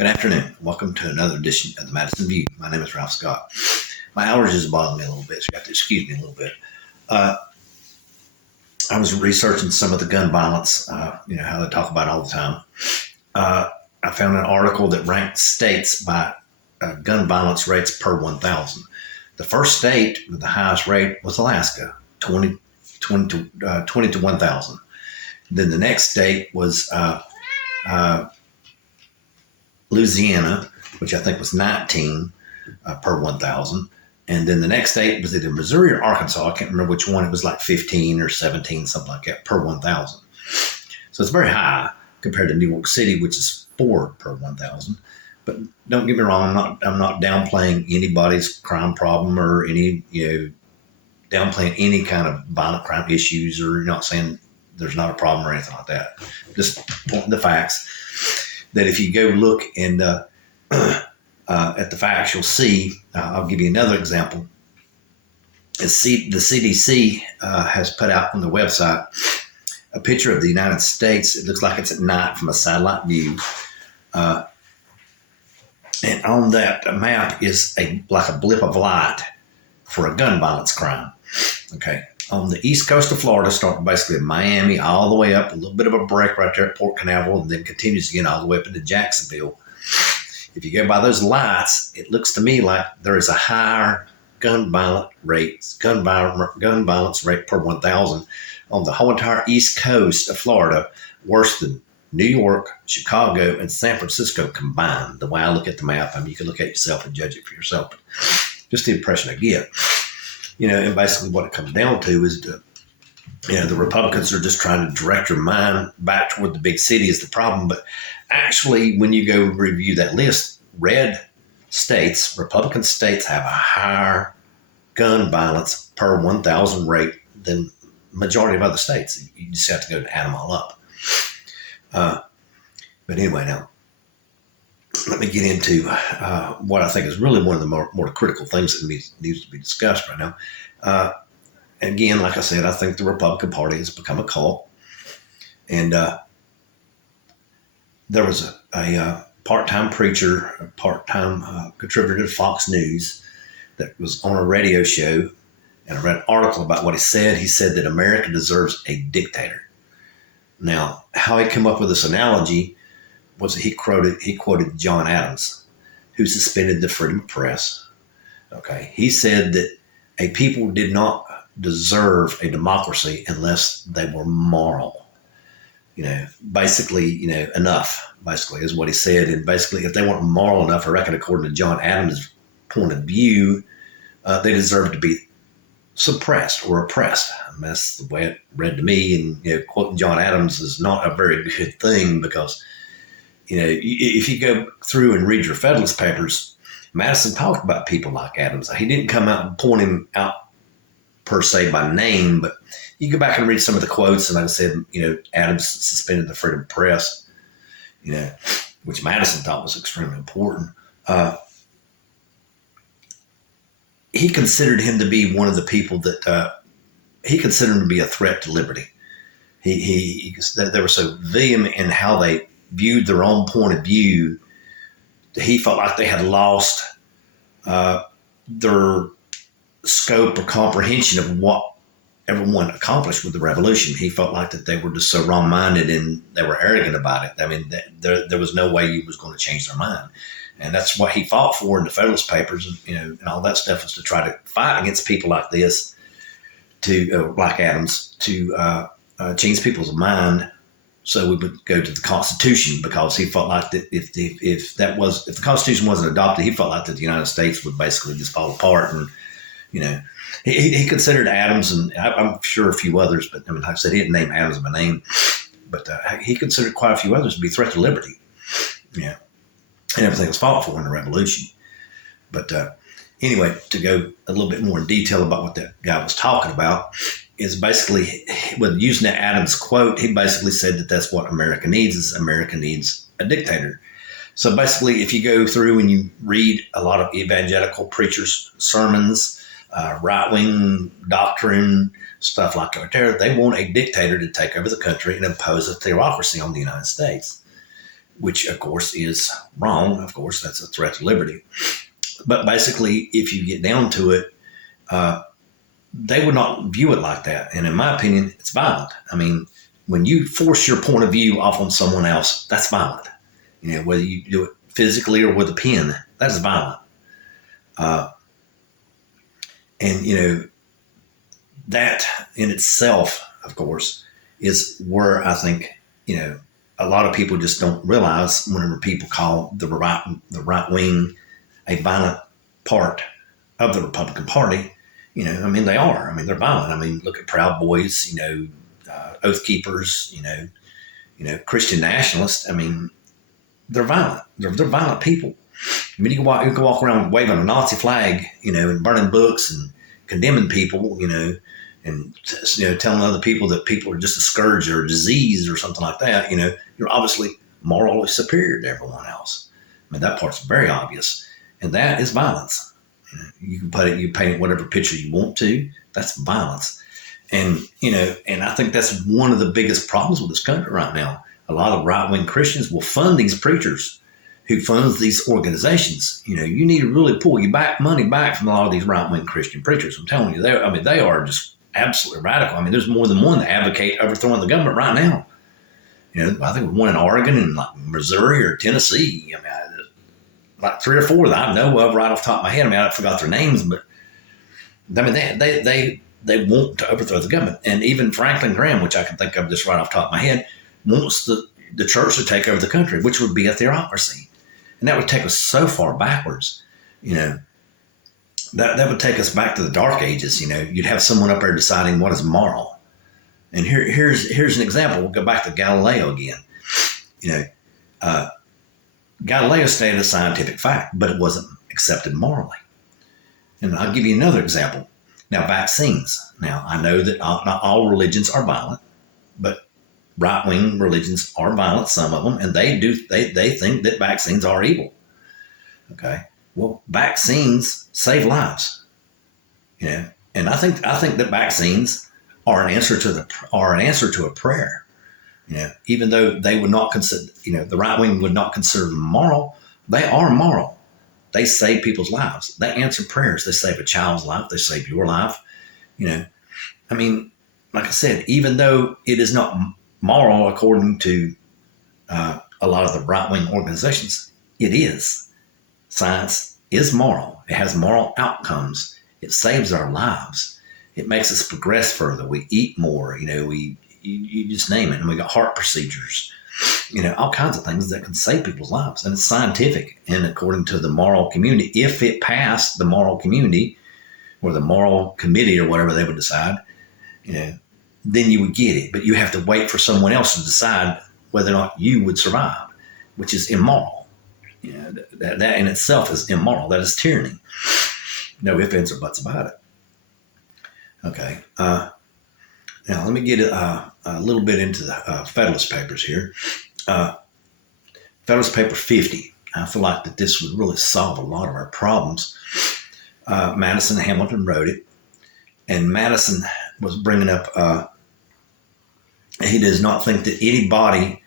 Good afternoon. Welcome to another edition of the Madison View. My name is Ralph Scott. My allergies bother me a little bit, so you have to excuse me a little bit. I was researching some of the gun violence, how they talk about it all the time. I found an article that ranked states by gun violence rates per 1,000. The first state with the highest rate was Alaska, 20 to 1,000. Then the next state was Louisiana, which I think was 19 per 1,000. And then the next state was either Missouri or Arkansas. I can't remember which one. It was like 15 or 17, something like that, per 1,000. So it's very high compared to New York City, which is 4 per 1,000. But don't get me wrong, I'm not downplaying anybody's crime problem or downplaying any kind of violent crime issues, or not saying there's not a problem or anything like that. Just pointing the facts. That if you go look and at the facts, you'll see, I'll give you another example. The CDC has put out on the website a picture of the United States. It looks like it's at night from a satellite view. And on that map is like a blip of light for a gun violence crime. Okay. On the east coast of Florida, starting basically in Miami, all the way up, a little bit of a break right there at Port Canaveral, and then continues again all the way up into Jacksonville. If you go by those lights, it looks to me like there is a higher gun violence rate per 1,000 on the whole entire east coast of Florida, worse than New York, Chicago, and San Francisco combined. The way I look at the map, you can look at it yourself and judge it for yourself. But just the impression I get. And basically what it comes down to is the Republicans are just trying to direct your mind back toward the big city is the problem. But actually, when you go review that list, Republican states have a higher gun violence per 1,000 rate than majority of other states. You just have to go and add them all up. But anyway, now, let me get into what I think is really one of the more critical things that needs to be discussed right now. Again, like I said, I think the Republican Party has become a cult. And there was a part-time preacher, a part-time contributor to Fox News that was on a radio show, and I read an article about what he said. He said that America deserves a dictator. Now, how he came up with this analogy was that he quoted John Adams, who suspended the freedom of press. Okay, he said that a people did not deserve a democracy unless they were moral. Basically, enough. Basically, is what he said. And basically, if they weren't moral enough, I reckon, according to John Adams' point of view, they deserve to be suppressed or oppressed. That's the way it read to me. And quoting John Adams is not a very good thing because. If you go through and read your Federalist Papers, Madison talked about people like Adams. He didn't come out and point him out per se by name, but you go back and read some of the quotes, and like I said, Adams suspended the freedom of press, which Madison thought was extremely important. He considered him to be one of the people that he considered him to be a threat to liberty. They were so vehement in how they viewed their own point of view, he felt like they had lost their scope or comprehension of what everyone accomplished with the revolution. He felt like that they were just so wrong-minded and they were arrogant about it. I mean, there was no way he was going to change their mind. And that's what he fought for in the Federalist Papers, and all that stuff was to try to fight against people like this, like Adams, to change people's mind. So we would go to the Constitution, because he felt like that if the Constitution wasn't adopted, he felt like that the United States would basically just fall apart. And he considered Adams, and I'm sure a few others, but like I said, he didn't name Adams by name, but he considered quite a few others to be a threat to liberty. And everything was fought for in the Revolution. But anyway, to go a little bit more in detail about what that guy was talking about. Is basically, with using that Adams quote, he basically said that that's what America needs, is America needs a dictator. So basically, if you go through and you read a lot of evangelical preachers' sermons, right-wing doctrine, stuff like that, they want a dictator to take over the country and impose a theocracy on the United States. which of course is wrong. Of course, that's a threat to liberty. But basically, if you get down to it, they would not view it like that. And in my opinion, it's violent. I mean, when you force your point of view off on someone else, that's violent. Whether you do it physically or with a pen, that is violent. And that in itself, of course, is where I think, a lot of people just don't realize whenever people call the right wing a violent part of the Republican Party. They are. They're violent. Look at Proud Boys, Oath Keepers, Christian nationalists. They're violent. They're violent people. You can walk around waving a Nazi flag, and burning books and condemning people, and telling other people that people are just a scourge or a disease or something like that. You're obviously morally superior to everyone else. That part's very obvious, and that is violence. You can you paint whatever picture you want to. That's violence, and I think that's one of the biggest problems with this country right now. A lot of right-wing Christians will fund these preachers who funds these organizations. You need to really pull your money back from a lot of these right-wing Christian preachers. I'm telling you, they are just absolutely radical. There's more than one that advocate overthrowing the government right now. I think one in Oregon and like Missouri or Tennessee. Like 3 or 4 that I know of right off the top of my head. I forgot their names, but they want to overthrow the government. And even Franklin Graham, which I can think of just right off the top of my head, wants the church to take over the country, which would be a theocracy. And that would take us so far backwards. That would take us back to the dark ages. You'd have someone up there deciding what is moral. And here's an example. We'll go back to Galileo again. Galileo stated a scientific fact, but it wasn't accepted morally. And I'll give you another example. Now, vaccines. Now, I know that not all religions are violent, but right-wing religions are violent, some of them, and they think that vaccines are evil. Okay. Well, vaccines save lives. And I think that vaccines are an answer to a prayer. Even though they would not consider, the right wing would not consider them moral, they are moral. They save people's lives. They answer prayers. They save a child's life. They save your life. Like I said, even though it is not moral according to a lot of the right-wing organizations, it is. Science is moral. It has moral outcomes. It saves our lives. It makes us progress further. We eat more. You just name it. And we got heart procedures, all kinds of things that can save people's lives. And it's scientific. And according to the moral community, if it passed the moral community or the moral committee or whatever they would decide, then you would get it. But you have to wait for someone else to decide whether or not you would survive, which is immoral. That in itself is immoral. That is tyranny. No ifs, ands, or buts about it. Okay. Now, let me get a little bit into the Federalist Papers here. Federalist Paper 50. I feel like that this would really solve a lot of our problems. Madison and Hamilton wrote it. And Madison was bringing up, he does not think that any body,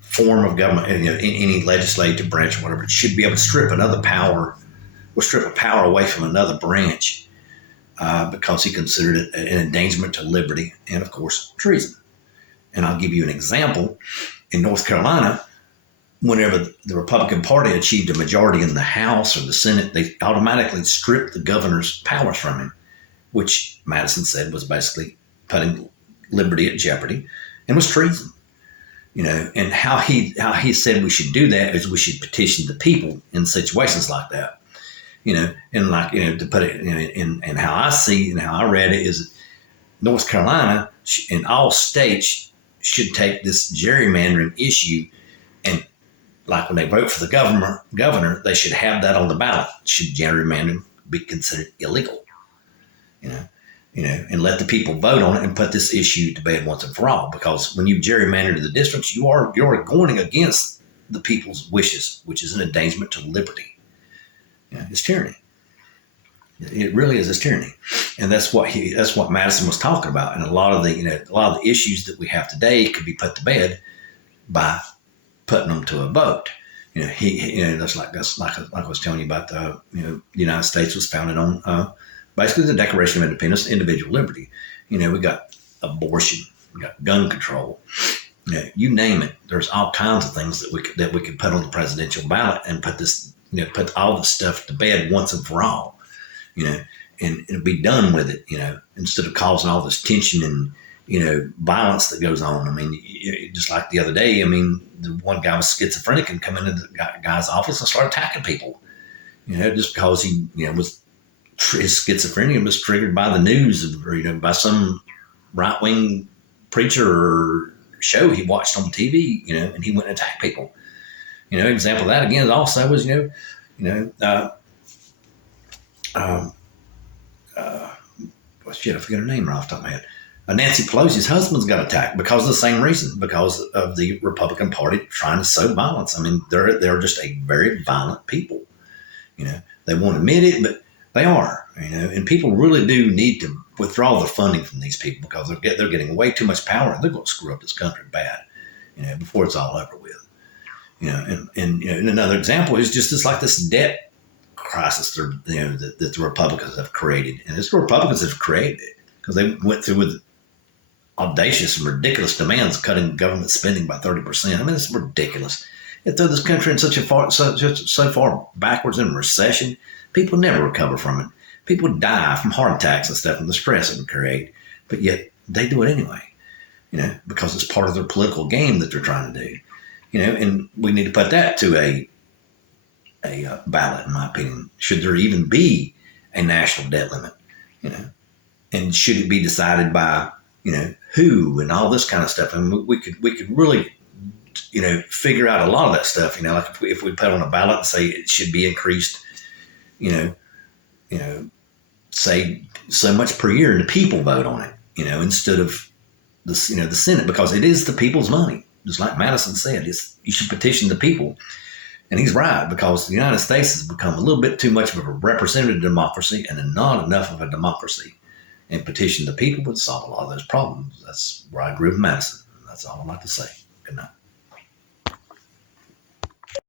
form of government, any legislative branch or whatever, should be able to strip a power away from another branch, because he considered it an endangerment to liberty and, of course, treason. And I'll give you an example. In North Carolina, whenever the Republican Party achieved a majority in the House or the Senate, they automatically stripped the governor's powers from him, which Madison said was basically putting liberty at jeopardy and was treason. And how he said we should do that is we should petition the people in situations like that. To put it in how I see and how I read it is North Carolina and all states should take this gerrymandering issue and, like when they vote for the governor, they should have that on the ballot. Should gerrymandering be considered illegal? And let the people vote on it and put this issue to bed once and for all. Because when you gerrymander to the districts, you're going against the people's wishes, which is an endangerment to liberty. It's tyranny. It really is. It's tyranny, and that's what Madison was talking about. And a lot of the issues that we have today could be put to bed by putting them to a vote. That's like I was telling you about the United States was founded on basically the Declaration of Independence, individual liberty. We got abortion, we got gun control. You name it. There's all kinds of things that we could put on the presidential ballot and put all the stuff to bed once and for all. And be done with it. Instead of causing all this tension and violence that goes on. I mean, just like the other day, the one guy was schizophrenic and come into the guy's office and start attacking people, just because he, his schizophrenia was triggered by the news or, by some right-wing preacher or show he watched on TV, and he went and attacked people. Example of that again also was, I forget her name right off the top of my head. Nancy Pelosi's husband's got attacked because of the same reason, because of the Republican Party trying to sow violence. They're just a very violent people. They won't admit it, but they are. And people really do need to withdraw their funding from these people because they're getting way too much power and they're going to screw up this country bad. Before it's all over with. And another example is just this debt crisis that the Republicans have created, and it's the Republicans that have created it because they went through with audacious and ridiculous demands, cutting government spending by 30%. It's ridiculous. It threw this country in so far backwards in recession. People never recover from it. People die from heart attacks and stuff and the stress it would create, but yet they do it anyway. Because it's part of their political game that they're trying to do. And we need to put that to a ballot, in my opinion. Should there even be a national debt limit? And should it be decided by who and all this kind of stuff? And we could really figure out a lot of that stuff. Like if we put on a ballot and say it should be increased, say so much per year, and the people vote on it. Instead of the Senate, because it is the people's money. Just like Madison said, you should petition the people. And he's right, because the United States has become a little bit too much of a representative democracy and not enough of a democracy. And petition the people would solve a lot of those problems. That's where I agree with Madison. That's all I'd like to say. Good night.